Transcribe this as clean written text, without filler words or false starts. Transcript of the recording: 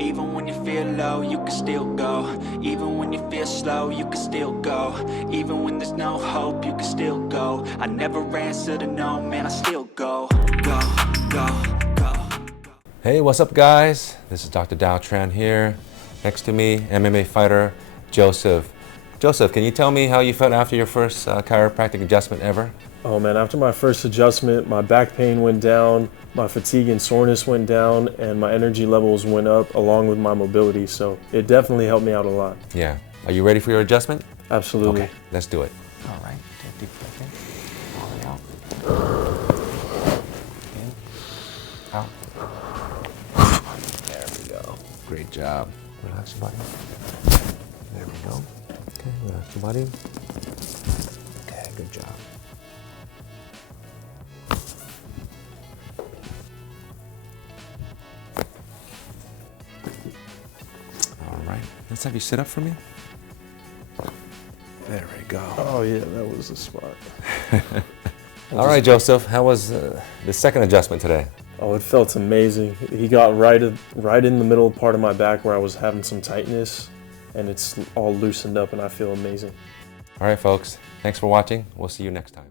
Even when you feel low, you can still go. Even when you feel slow, you can still go. Even when there's no hope, you can still go. I never answer to no, man, I still go. Go, go, go. Hey, what's up guys? This is Dr. Dao Tran here. Next to me, MMA fighter Joseph. Joseph, can you tell me how you felt after your first chiropractic adjustment ever? Oh man, after my first adjustment, my back pain went down, my fatigue and soreness went down, and my energy levels went up along with my mobility. So it definitely helped me out a lot. Yeah. Are you ready for your adjustment? Absolutely. Okay, let's do it. All right, take a deep breath in, all the way out. In, out. There we go. Great job. Relax your body. There we go. Okay, relax your body. Okay, good job. All right, let's have you sit up for me. There we go. Oh yeah, that was the spot. All right, Joseph, how was the second adjustment today? Oh, it felt amazing. He got right in the middle part of my back where I was having some tightness, and it's all loosened up and I feel amazing. All right, folks, thanks for watching. We'll see you next time.